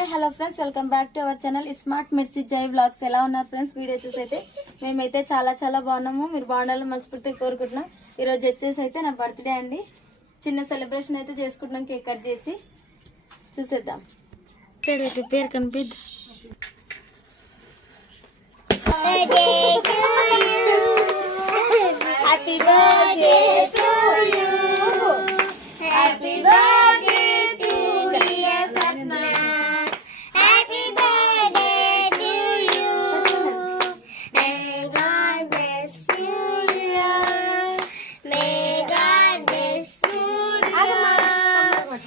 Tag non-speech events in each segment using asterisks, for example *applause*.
Hi hello friends welcome back to our channel smart Mirchi Jai blogs ఎలా ఉన్నారు friends video చూసి అయితే మేమైతే చాలా చాలా బాగున్నాము. మీరు బాగుండాలని మనస్ఫూర్తిగా కోరుకుంటున్నాం. ఈరోజు వచ్చేసి అయితే నా బర్త్డే అండి. చిన్న సెలబ్రేషన్ అయితే చేసుకుంటున్నాం కేక్ కట్ చేసి. చూసేద్దాం. చెడు పేరు కనిపిద్దు? Happy birthday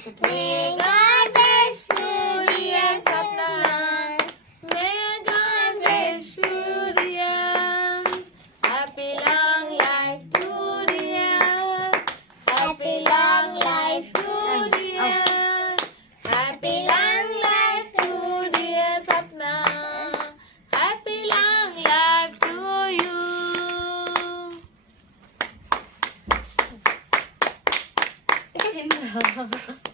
May God bless dear. Happy long life to dear. Happy long life to dear. Happy long life to dear. Happy long life to you. *laughs*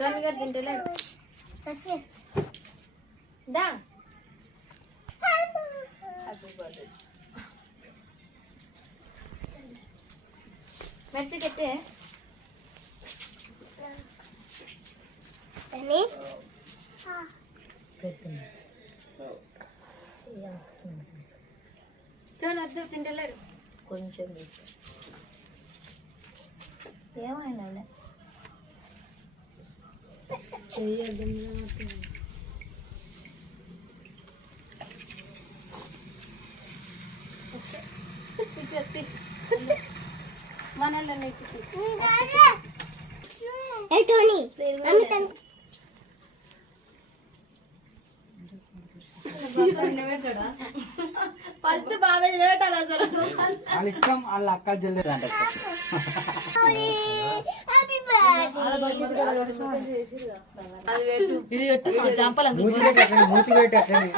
త్వరగా తింటలేడు Messi. దా. Mercy కట్టే తింటలేడు కొంచెం ఏమైనా మనలో. ఫస్ట్ బాగా తినబెట్టాలి అసలు వాళ్ళ ఇష్టం వాళ్ళ అక్క జల్లేదు అంట Happy birthday. ఇది పెట్టు. చంపలం మూతి పెట్టి. అట్లనే మూతి పెట్టి అట్లనే.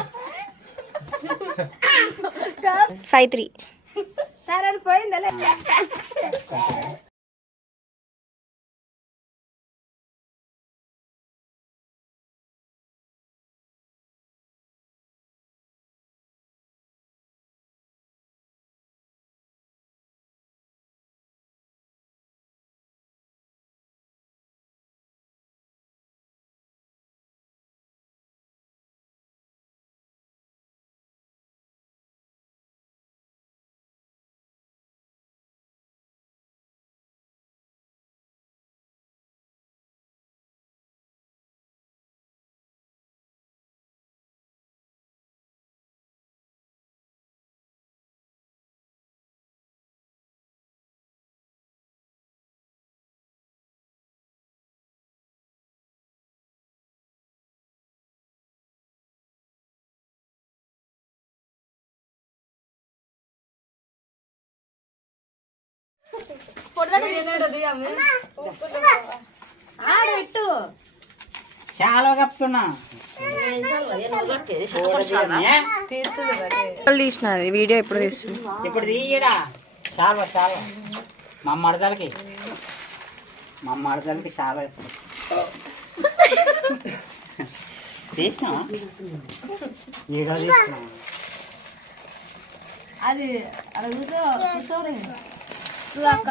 Five three. సరే పోయిందా *laughs* ఆడెట్టు చాలా కప్పుతున్నా. తీసిన వీడియో ఎప్పుడు తీస్తుంది ఇప్పుడు తీయడా? చాలా చాలా. మా మడదలకి మా మడదలకి చాలా ఇస్తాం తీసినావా? ఈడో తీసినా అది అక్కడ కూర్చో కూర్చోరు నువ్వు అక్క.